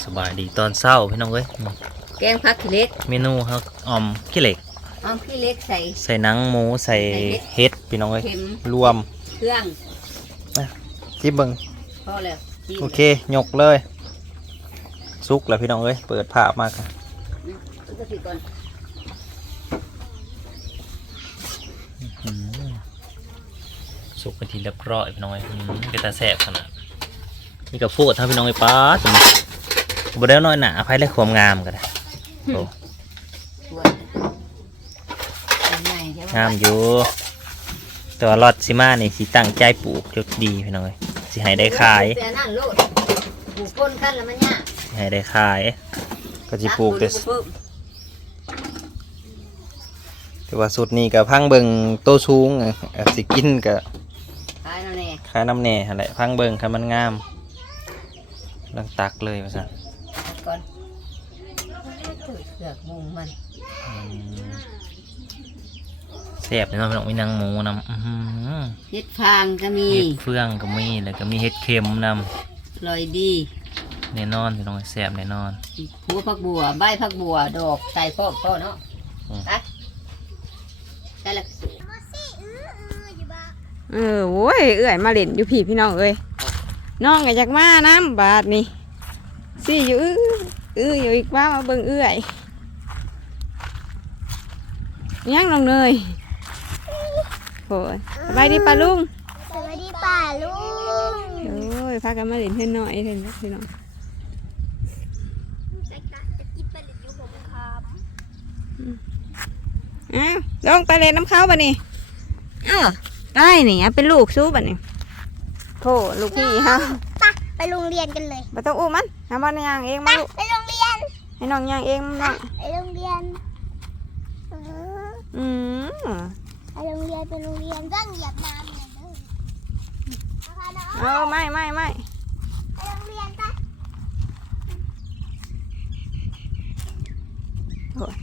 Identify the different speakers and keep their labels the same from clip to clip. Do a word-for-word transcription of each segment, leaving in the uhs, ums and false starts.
Speaker 1: สบายดีตอนเช้าพี่น้องเอ้ย
Speaker 2: แกงผักขี้เหล็ก
Speaker 1: เมนูครับออมขี้เหล็ก
Speaker 2: ออมขี้เหล็กใส่
Speaker 1: ใส่หนังหมูใส่เห็ดพี่น้องเอ้ยรวม
Speaker 2: เครื่อง
Speaker 1: จิ้มเบิ้ง
Speaker 2: พอแล้ว
Speaker 1: โอเคยกเลยซุกแล้วพี่น้องเอ้ยเปิดผ้ามากครับสุกเป็นทีเรียบร้อยพี่น้องเอ้ยเป็นตาแสบขนาดนี่กับพวกถ้าพี่น้องไอ้ป้าจะมีบดแล้วน้อยหนาภายในความงามกันนะโอ้งามอยู่แต่ว่ารอดซิมานี่สิตั้งใจปลูกจุดดีพี่น้องเอ้ยสิให้ได้ขาย
Speaker 2: ปลูกก้นกันแล้วมันเนี่ย
Speaker 1: สิให้ได้ขายก็สิปลูกแต่แต่ว่าสุดนี้กับพังเบิงโตสูงสิกินกับ
Speaker 2: ขายน้ำแน่
Speaker 1: ขายน้ำแน่อะไรพังเบิงค่ะมันงามลังตักเลยมาสั่น
Speaker 2: ก่อนเลือกมุมมัน
Speaker 1: แซ่บเลยเนาะพี่น้องมีนางหมูน
Speaker 2: ำเห็ดฟางก็มี
Speaker 1: เห็ดเฟืองก็มีแล้วก็มีเห็ดเค็มน
Speaker 2: ำลอยดี
Speaker 1: แน่นอนพี่น้องแซ่บแน่นอน
Speaker 2: หัวผักบัวใบผักบัวดอกใส่พ่อพ่อเนาะไปใช่ละ
Speaker 3: เออโว้ยเอื่อยมาเล่นอยู่พี่พี่น้องเอ้ยน้องไงจากมาน้ำบาดนี่สิอยู่อื้ออื้ออยู่อีกว่ามาเบิ่งเอื่อยยังน้องเนยโอ้ยสบายดีป่าลุง
Speaker 4: สบายดีป่าลุง
Speaker 3: โอ้ยพากันมาเล่นเพื่อนน้อยเพื่อนพี่น้อง
Speaker 4: จะกินไปหรืออยู่ผมครับ
Speaker 3: อ้าวลงไปเล่นน้ำเขาป่ะนี่อ้าวได้นี่เป็นลูกสู้ป่ะนี่โธ่ลูกพี่ฮะ
Speaker 4: ไปโรงเรียนกันเลย
Speaker 3: มาต้องอุ้มมันทำบ้านยางเองมาลูก
Speaker 4: ไปโรงเรียน
Speaker 3: ให้น้องยางเองน้อง
Speaker 4: ไปโรงเรียน
Speaker 3: อืม
Speaker 4: ไปโรงเรียนไปโรงเรียนเรื่องเหยียบน้ำเนี่ย
Speaker 3: เออไม่ไม่ไม่
Speaker 4: ไปโรงเรียนจ้ะ
Speaker 3: โอ้ย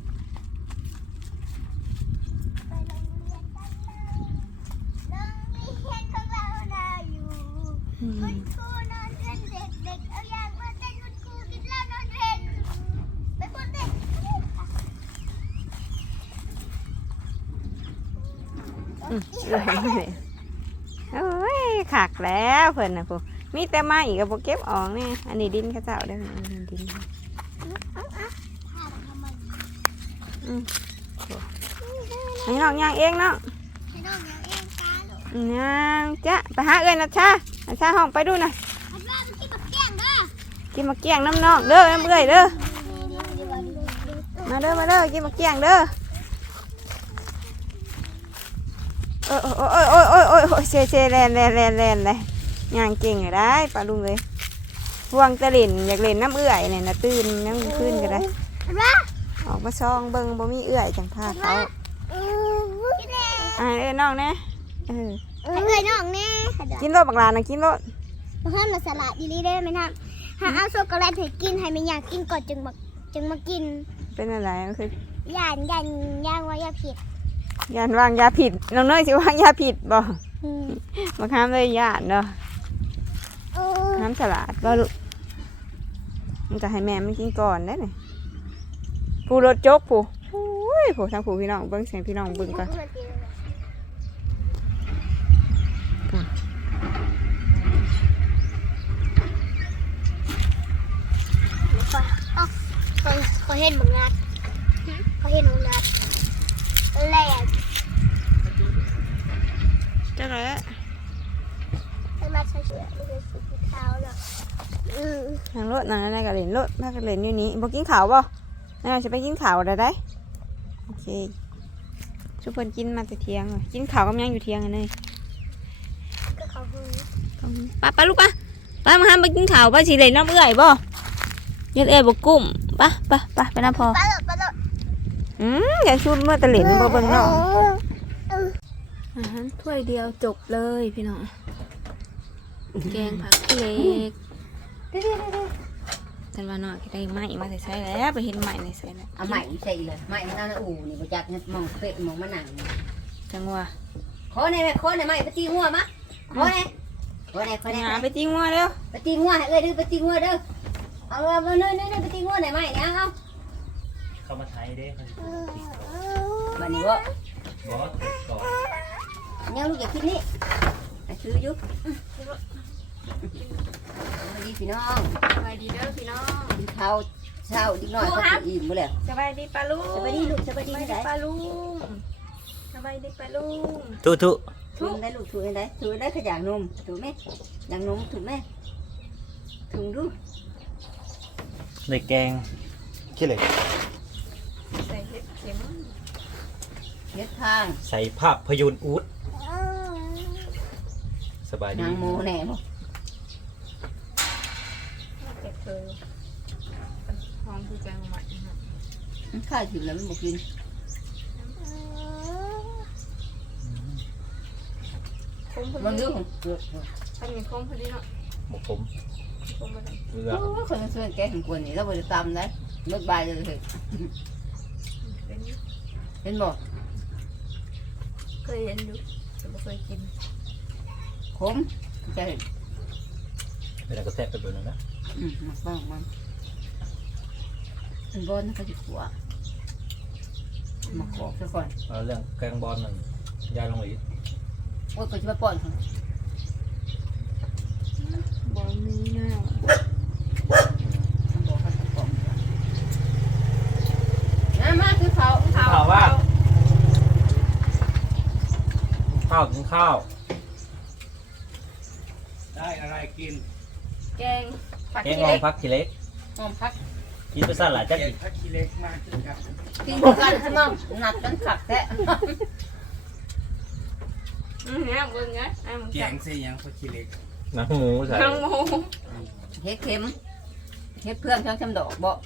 Speaker 4: คุณครูนอนเล่นเด็กเด็กเอาอย่างมาเต้นคุณครูกินเหล้านอนเล่นไปพูดเด็ก
Speaker 3: โอ้ยขักแล้วเพิ่นนะพวกมีแต่มาอีกกับพวกเก็บออกเนี่ยอันนี้ดินข้าเจ้าได้ไหมดินให้น้องย่างเองเนาะ
Speaker 4: ให้น้องย่างเองจ้าลูก
Speaker 3: ย่างจ้ะไปหาเอ้ยนะชาชาห้องไปดูนะกินมะเกี้ยงน้ำน้องเด้อน้ำเอ้ยเด้อมาเด้อมาเด้อกินมะเกี้ยงเด้อโอ้ยโอ้ยโอ้ยโอ้ยโอ้ยโอ้ยเซ่เซ่แลนแลนแลนแลนเลยย่างเก่งอยู่ได้ปลาลุงเลยห่วงตะลินอยากเล่นน้ำเอื้อยเนี่ยนะตื่นยังขึ้นก็ได้ออกมาซองเบิ้งบ่มีเอื้อยจังท่าเขาอ่าเอ้ยน้องเนี่ยเออ
Speaker 4: เอ้ยน้องเนี่ย
Speaker 3: กินโลบักลานะกินโล
Speaker 4: บางท่านมาสลัดดีๆได้ไหมท่านหาเอาช็อกโกแลตให้กินให้ไม่อยากกินก่อนจึงมาจึงมากิน
Speaker 3: เป็นอะไรก็คื
Speaker 4: อย่านย่านย่างว่ายาผิด
Speaker 3: ย่านวางยาผิดน้องเนยสิวางยาผิดบ่มาข้ามเลยย่านเนาะข้ามสลัดบ่ลูกมันจะให้แม่ไม่กินก่อนได้ไหมผู้รถจกผู้โอ้ยผู้ทางผู้พี่น้องเบิ้งเสียงพี่น้องเบิ้งก่อน
Speaker 4: เขาเห็นบังนัดเขาเห็นบังนัดแหลก
Speaker 3: จังเลย
Speaker 4: บังนัดใช้เชือกเป็นสีขาวเนาะ
Speaker 3: ทางรถนั่นนั่นก็เล่นรถนั่นก็เล่นอยู่นี้บอกกินข้าวบ่นั่นจะไปกินข้าวได้ได้โอเคชุบเพิ่นกินมาแต่เที่ยงเลยกินข้าวก็ยังอยู่เที่ยงเลย
Speaker 4: ก็เขาหู
Speaker 3: ป้าป้าลูกป้าป้ามาห้ามไปกินข้าวป้าสิเล่นน้ำเอื้อยบ่เย็ดเอื้อยบ่กุ้มป้าป้าป้าไปน้ำพอ
Speaker 4: ปลาหลดปลาหลด
Speaker 3: อืมอย่าชุบเมื่อตะหลินบ่เบิ่งเนาะอาหารถ้วยเดียวจบเลยพี่น้องแกงผักเล็กแต่ว่าน้อยได้ไหมมาใส่ใส่แล้วไปเห็นไหมในใส่แล้ว
Speaker 2: เอาไหมใส่เลยไหมมันน่าอู่นี่ประจักษ์มองเฟะมองมันหนัง
Speaker 3: จังหวะ
Speaker 2: ขอในไหมขอในไหมไปตีหัวมะขอในขอในขอใน
Speaker 3: ไปตีหัวเด้อ
Speaker 2: ไปตีหัวให้เอ้ยดื้อไปตีหัวเด้อเอาเอาเอาเนื่อยเนื่อยไปตีงัวไหนไหมเนี่ยเอา
Speaker 1: เข้ามาไทยเด้เขาสิติดก่อน
Speaker 2: บัดนี้ว่า
Speaker 1: บอสติดก่อน
Speaker 2: ยังลูกอยากกินนี่ไปซื้ออยุบสวัสดีพี่น้อง
Speaker 3: สบายดีเด้อพี่น้อง
Speaker 2: กินข้าวเช้าอีกหน่อยเขาจะอิ่มหมดแล้ว
Speaker 3: สบายดีปลาลุง
Speaker 2: สวัสดีลูกสวัส
Speaker 3: ส
Speaker 2: ดี
Speaker 3: บาย
Speaker 2: ได้
Speaker 3: ดีปลาลุงสบายดีปลาลุง
Speaker 1: ทุทุ
Speaker 2: ถูกได้ลูกถูกได้ถูกได้ขยะนมถูกไหมอย่างนมถูกไหมถูกดู
Speaker 1: ในแกงขี้เหล็ก
Speaker 3: ใส่เห็ดเข็ม
Speaker 2: เฮ็ดทาง
Speaker 1: ใส่ภาพยนตร์อูดสบายดี
Speaker 2: นางโมแหน่โม
Speaker 3: เก็บเคยหอมคือแกงใหม่
Speaker 2: ข้าวถิ่มแล้วมันบอกกิน
Speaker 3: คมพอ
Speaker 2: มัน
Speaker 3: ดี
Speaker 2: เรื่องของเกลือ
Speaker 3: อันนี้คมพอดีเนาะ
Speaker 1: หมกผม
Speaker 3: คมพอดี
Speaker 1: เกลือ
Speaker 2: โอ้คนช่วยแกถึงกวนนี่แล้วบริกรรมได้เลิกบายเลยเถอะ
Speaker 3: เป็น
Speaker 2: เห็นบอก
Speaker 3: เคยเห็นอยู่แต่ไม่เคยกิน
Speaker 2: ขมจะเห็น
Speaker 1: เวลาก็แทะไปเบนนั้นนะ
Speaker 2: อืมมาฟังมันมันบอลเขาจะขัวมาขอซะก่อน
Speaker 1: เอาเรื่องแกงบอลนั่นยายลงอีก
Speaker 2: โอ้ยก็จะมาป้อนเขา
Speaker 3: บอมีแน่
Speaker 2: มันบอกเขาจะป้อนนะมาคือเขาเขา
Speaker 1: ข้าวว่าข้าวกินข้าว
Speaker 5: ได้อะไรกิน
Speaker 3: แกงผัก
Speaker 1: แกง
Speaker 3: ขี้
Speaker 1: งอ
Speaker 3: เล็
Speaker 1: ม
Speaker 3: ก
Speaker 1: พักขี้เหล็ก
Speaker 2: หอมพัก
Speaker 1: กินไปสั้นหลายจัก
Speaker 5: เก็
Speaker 1: อี
Speaker 5: บ
Speaker 1: ก
Speaker 5: พักขี้เล็กมาขึ้นกัน
Speaker 2: กินกันใช่ไหมนัดกันขักแท้
Speaker 3: อืมเนี่ยเบิ่งไงไอ้มึง
Speaker 5: แก
Speaker 3: แก
Speaker 5: งเสียงพักขี้เล็ก
Speaker 1: หนังหมูใส่
Speaker 3: ทั้งหมู
Speaker 2: เฮ็ดเค็มเฮ็ดเพื่อนช่างจำดอกบ่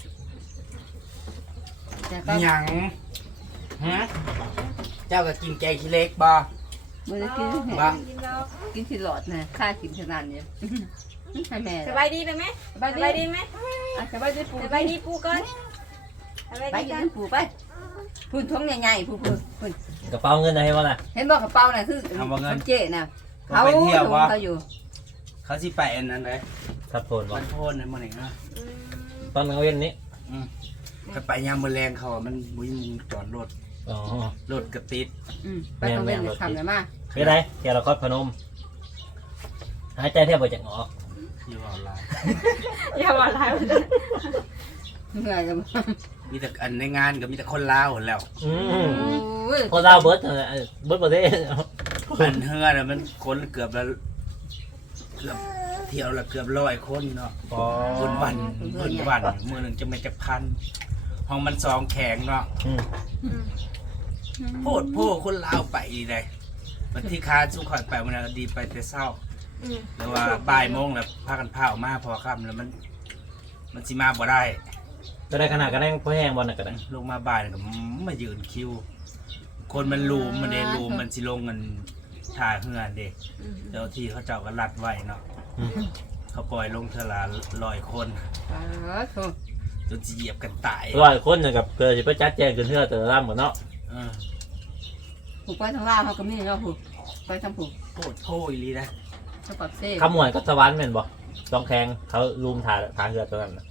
Speaker 2: แต่ก็
Speaker 5: หยังฮะเจ้าก็กินแกงขี้เล็กบ่
Speaker 2: มือกิน
Speaker 5: บ้า
Speaker 3: กินแล้ว
Speaker 2: กินสิหลอดนะค่ากินขนาดนี้ให้แม่
Speaker 3: สบายดีเลยไหมสบายดีไหม
Speaker 2: สบายดีปู
Speaker 3: สบายดีปูก่อนสบาย
Speaker 2: ไป
Speaker 3: ดี
Speaker 2: กิ
Speaker 3: กัน
Speaker 2: นปูไปพูนท้องใหญ่ๆพูนพูนพูน
Speaker 1: กระเป๋าเงินอะไรวะน่ะ
Speaker 2: เห็นบอกกระเป๋าน่ะคือคนเจ๊น่ะเขาเขาอยู่
Speaker 5: เขาสิไปอันนั้นเลย
Speaker 1: ทัดโพนบอ
Speaker 5: มั
Speaker 1: ล
Speaker 5: นโทษนะมันเองนะ
Speaker 1: ตอนกลางเว้นนี้
Speaker 5: ถ้าไปยามมื้อแรงเขาอะมันมุ้ยมุงจอดรถ
Speaker 1: อ๋อ
Speaker 5: รถกระติด
Speaker 2: อืมไปตรงเว้นทำเลยมา
Speaker 1: เป็นไรแกเราคอดพนมหายใจแทบบ่จะออก
Speaker 5: อยู่ออนไลน์
Speaker 3: อย่าว่าร้าย
Speaker 2: เหนื่อยจัง
Speaker 5: มีแต่อันในงานก็มีแต่คนลาวหมดแล้ว
Speaker 1: อืม
Speaker 2: โอ้ย
Speaker 1: พอดาวเบิร์ดเออเบิร์ดประเทศ
Speaker 5: อันเฮือน่ะมันคนเกือบละเกือบเที่ยวละเกือบร้อยคนเนาะ
Speaker 1: อ๋อ
Speaker 5: บุญวันบุญวันมือหนึ่งจะไม่จะพันห้องมันซองแข็งเนาะ
Speaker 1: อืม
Speaker 5: โพดโพดคนลาวไปเลยวันที่ค้าสู้ข่อยไปวันนั้นดีไปแต่เศร้าแต่ว่าบ่ายโมงแล้วพากันพาออกมาพอค่ำแล้วมัน มันสิมาบ่ได้
Speaker 1: ก็ได้ขนาดกันแห้งพอแห้งบอลน่ะก็ได้
Speaker 5: ลงมาบ่ายแล้วก็มายืนคิว คนมันรูมมันเดรูมมันสิลงเงินถ่าเฮือนเด็กเจ้าที่เขาเจ้าก็รัดไว้เนาะ
Speaker 1: อืม
Speaker 5: เขาปล่อยลงเทอละลอยคน
Speaker 2: เออโธ่
Speaker 5: จนจะเหยียบกันตาย
Speaker 1: ร้อยคนเนี่ยกับเกิดจะไปจัดแจงขึ้นเทือแต่ละลำกันเนาะ
Speaker 5: เออ
Speaker 2: ผูกไปทางล่างเขาก็มีเนาะผูกไปทางผูก
Speaker 5: โพดโพอีหลีนะ
Speaker 2: สปอร์ตเซ่
Speaker 1: ขมวนก็สวรรค์แม่นบ่ต้องแข่งเขาลุมถ่าถ่าเรือตัวนั้นน่ะ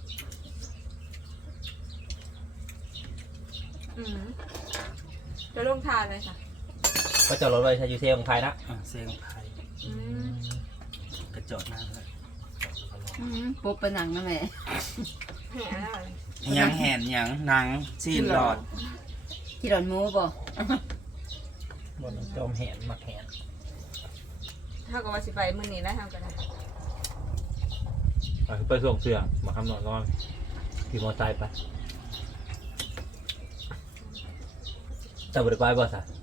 Speaker 3: อืมจะลงทานเลยค่ะ
Speaker 1: ก็จอดรถไว้ใช้ยูเซของไทยนะ
Speaker 5: อ่ะเสียงไทย
Speaker 3: อืม
Speaker 5: กระจอดหน้าเลย
Speaker 2: ปุ๊บไปหนังนะแม่
Speaker 3: แห่แล้ว
Speaker 5: หยังแหนหยังหนังซีนหลอด
Speaker 2: ที่หลอนมูบ่
Speaker 1: บนจอมแหนมักแหน
Speaker 3: เท่ากับว่าสิไปมื้อนี้แล้วเท่ากันนะ
Speaker 1: เอาไปส่งเสื้อมาคำนอนนอนขี่มอเตอร์ไซค์ไปแต่บริบายบ่สะ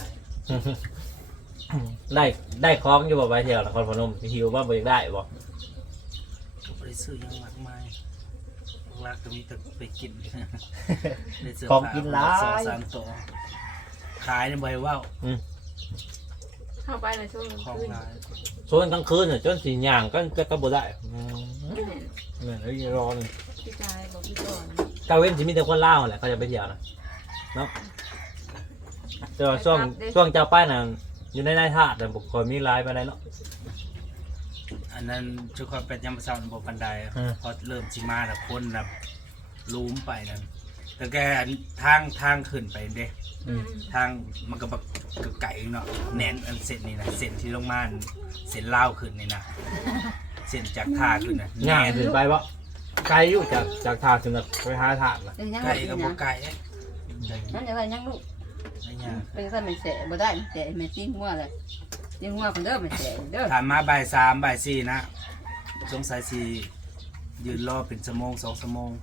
Speaker 1: ได้ได้คล้องอยู่บ่ไปเที่ยวนครพนมหิวว่าบ่อยากได้บ่
Speaker 5: ก็ไปซื้อหยังมากมายรักก็มีแต่ไปกิน ได้เสื้
Speaker 1: ของ
Speaker 5: ผ้า
Speaker 1: กินหลา
Speaker 5: สอง
Speaker 1: ย
Speaker 5: สามตัวขายในใบว่าว
Speaker 3: เข้าไปในช่วง
Speaker 5: ของ
Speaker 3: คืน
Speaker 5: หลาย
Speaker 1: ส่วนกลางคืนน่ะจนสีย่างก็จะก็บ่ได้อืม
Speaker 3: เห็น
Speaker 1: เนี่ยเอ้ยรอหนึง
Speaker 3: พี่ชายบอกพี่ก่อน
Speaker 1: กาเว้นสิมีแต่คนลาวแหละเขาจะไปเที่ยวนะเนาะแต่ว่าช่วงช่วงเจ้าป้ายน่ะอยู่ในนายทาสแต่บุคคลมีหลายไปได้เนาะ
Speaker 5: อันนนั้นชุกคอยเป็นยามเช้าบ่ปันไดพอเริ่มสิมาแล้วคนแบบลุมไปนั่นแต่แกทางทางขึ้นไปเด้ทางมันก็บักไก่เนาะแหนนอันเส้นนี่นะเส้นที่ลงมาเส้นเล่าวขึ้นนี่นะเส้นจากท่าขึ้นน่ะ
Speaker 6: ง่ายถึงไปบ่ไกลอยู่จากจากทางถึงไปหาทางนะ
Speaker 2: เป็นยัง
Speaker 5: ไก่
Speaker 2: ไง
Speaker 5: กับบ่ไก่
Speaker 2: นั่นจะไปยังลูก
Speaker 5: ไม่ยาก
Speaker 2: เป็นก็ไม่เสะบ่ได้ไม่เสะไม่ติ้งหัวเลยติ้งหัวคนเด้อไม่เสะเด้อ
Speaker 5: ถามมาบ่ายสามบ่ายสี่นะสงสัยสิยืนรอเป็นชั่วโมงสองชั่วโมง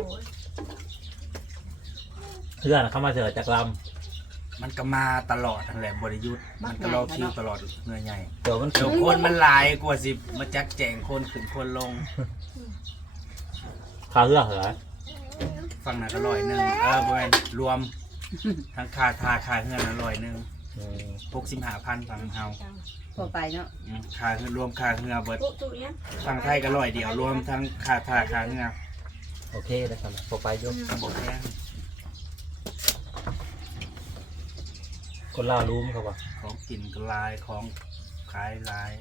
Speaker 6: เพื่อนเข้ามาเจอจากล
Speaker 5: มันก็มาตลอดนั่นแหละบริยุทธ์มันก็รอคิวตลอดเงื่อใหญ่
Speaker 6: ำเดี๋ยวมัน
Speaker 5: เดี๋ยวคนมันหลายกว่าสิมาจักแจงคนขึ้นคนลง
Speaker 6: คาเรือเหรอ
Speaker 5: ฝั่งนั้นก็ร้อยหนึ่งเออบ่แม่นรวมทั้งค่าทาค่าเฮือนอร่อยหนึ่งหกสิบห้าพันฝั่งเฮา
Speaker 2: พอไปเนาะ
Speaker 5: อืมค่าเฮือนรวมค่าเฮือเบิดฝั่งไทยก็ร้อยเดียวรวมทั้งค่าทาค่าเฮือ
Speaker 6: โอเคนะครับพอไปยก
Speaker 5: บ่แพง
Speaker 6: คนล่ารู้มั้ยครับว่า
Speaker 5: ของกินก็หลายของขายหลาย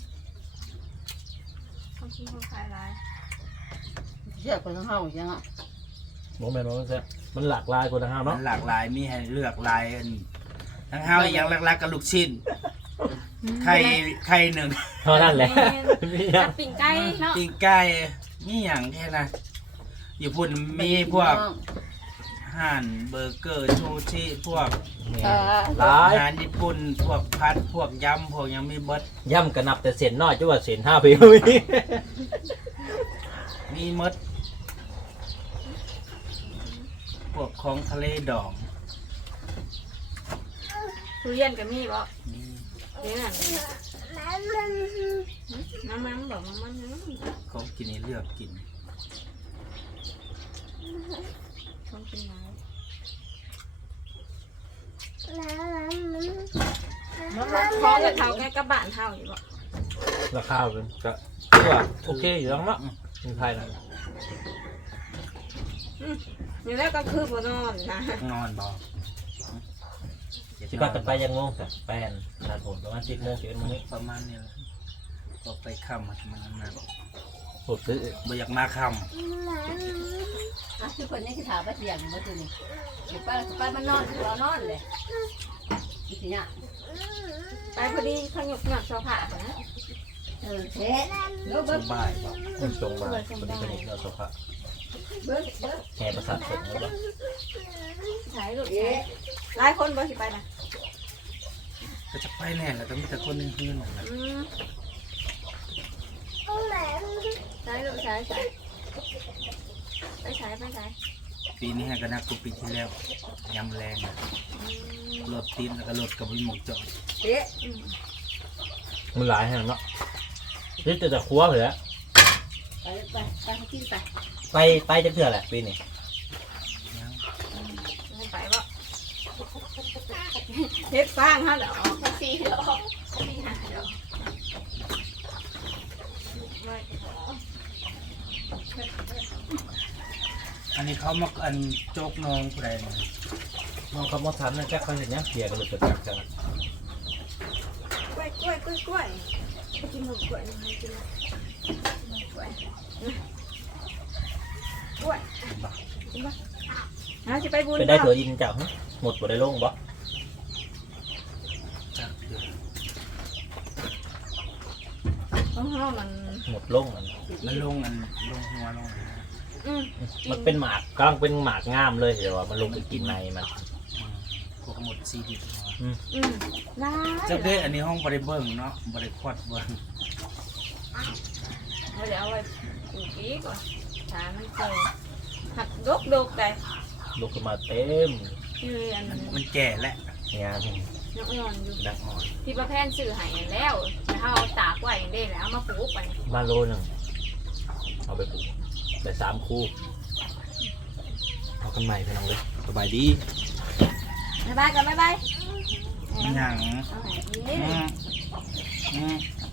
Speaker 3: คนที่คนขายร้าย
Speaker 2: เชื่อคนทั้งเฮาจังอ่ะ
Speaker 6: โมเมนต์มันมันหลากหลายคนนะฮะ
Speaker 5: มั
Speaker 6: เนาะ
Speaker 5: นหลากหลายมีให้เลือกหลายอันทั้งเฮาอีกอย่างหลักๆก็ลูกชิ้นไข่ไข่หนึ่ง
Speaker 6: เท่านั้นแหละ
Speaker 3: กับปิ่งไก่เนาะ
Speaker 5: ปิ้งไก่นี่อย่างแค่นะอยู่พุ่นมีพวกอาหารเบอร์เกอร์ชูชิพวก
Speaker 6: หลา
Speaker 5: อาย หารญี่ปุ่นพวกพัดพวกยำพวกยังมีเบิด
Speaker 6: ย่ำกระนับแต่เส้นน้อยจังว่าเส้นห้าปี
Speaker 5: มีหมดพวกของทะเลดอง
Speaker 3: ทุเรียนก็มีบ่
Speaker 5: มี
Speaker 3: เดี๋ยวนั่นน้ำมันบอกน้ำมันน้ำมัน
Speaker 5: ของกินให้เลือกกิน
Speaker 3: ต้องกินไหน
Speaker 4: แล้ว
Speaker 3: พอจะเท่าแค่กระบานเท่าอยู่บ่
Speaker 6: ราคาเป็นก็ถือว่าโอเคอยู่แล้วเนาะในไทยนะ
Speaker 3: อยู่แล้วก็คือบ่นอนนะ
Speaker 5: นอนบอก
Speaker 6: สิบ้ากันไปยังโมงแต่แปนนาผมประมาณสิบโมงสิบเอ็ดโมงนี้
Speaker 5: ประมาณนี้แหละก็ไปค่ำมันมันนะ
Speaker 6: ผมซื้อ
Speaker 5: บ่อยากมาค่
Speaker 2: อ่ะคือคนนี้คือถามว่าเสียงบ่ตื่นนี่เดี๋ยวป้าป้ามันนอนคือเรานอนเลยอีสิเนี่ย
Speaker 3: ไปพอดีเขาหยกหยอกโซฟานะ
Speaker 2: เออเช็ดเลิก
Speaker 6: ช่
Speaker 2: เบิ้
Speaker 6: ว
Speaker 2: ง
Speaker 6: งบ่ายบอกคนตรงบ่ายคนนี้คนนี้เราโซฟา
Speaker 2: เบิ้งเบิ้ง
Speaker 6: แห่ประสาทสมแล้ว
Speaker 3: ถ่ายรูปหลายคนบ่สิไปนะ
Speaker 5: ำก็จะไปแน่แหละแต่มีแต่คนหนึงเฮือนนั่นแหละ
Speaker 3: อืมใช้ลูกใช้ใช้ไปใช้ไปใช้
Speaker 5: ปีนี้ก็นักกว่าปีที่แล้วยำแรงอะรถติดแล้วก็รถกับวิหมกจอด
Speaker 2: เช็ด
Speaker 6: มันหลายแห่งเนาะนี่จะจะครัวเหรอ
Speaker 2: ไปไปไปกินไป
Speaker 6: ไปไปจะเพื่อแหละปีนี้
Speaker 5: ยัง
Speaker 3: ไม่ไปบ่เฮ็ดฟางฮะเดี๋ยวออกสี่ดอกสี่ห้าดอกไม่
Speaker 5: อันนี้เขามาอันโจกน้องผู้ใดเนี่ย
Speaker 6: น้องเขามาทันนะแจ็คเขาเห็นยังเสียกันเลยเกิดจากกัน
Speaker 3: กล้วยกล้วยกล้วยกล้วยกินหมดกล้วยหน่อยกินหมดกล้วยกล้วยกินบ่เอาสิไปบุญ
Speaker 6: ไปได้เถื่อยินเจ้าฮะหมดบ่ได้ลงบ่
Speaker 5: จักเดือ
Speaker 3: ของเฮามัน
Speaker 6: หมดลงมัน
Speaker 5: มันลงอันลงหัวลงอัน
Speaker 3: อืม
Speaker 6: มันเป็นหมากกำลังเป็นหมากงามเลยเดี๋ยวว่ามันลงไปกินในมัน
Speaker 5: อืมพวกหมดซีดิบหัว
Speaker 3: อืมได้
Speaker 5: เจ้าเด้อันนี้ห้องบริเบิ้งเนาะบริควดเบิ้ง
Speaker 3: เอาเดี๋ยวเอาไว้ปลูกอีกก่อนถามันเจอหักดกดกได้
Speaker 6: ลุกขึ้นมาเต็ม
Speaker 3: คืออัน
Speaker 5: มัน
Speaker 3: น้
Speaker 5: มันแก่แล้ว
Speaker 6: งาน
Speaker 3: องอ่อนอยู่
Speaker 5: ดักอ่อน
Speaker 3: ที่ประแพนซื้อให้แล้วแล้วเอาตากไว้ได้แล้วเอามาปลูกไป
Speaker 6: บ้านโลหนึ่งเอาไปปลูกได้สามคู่เอากันใหม่ไปน้องเลยสบายดี
Speaker 3: บ๊ายบายกันบ๊ายบาย
Speaker 5: หยัง
Speaker 3: เอาให้ดี
Speaker 5: อืมอืม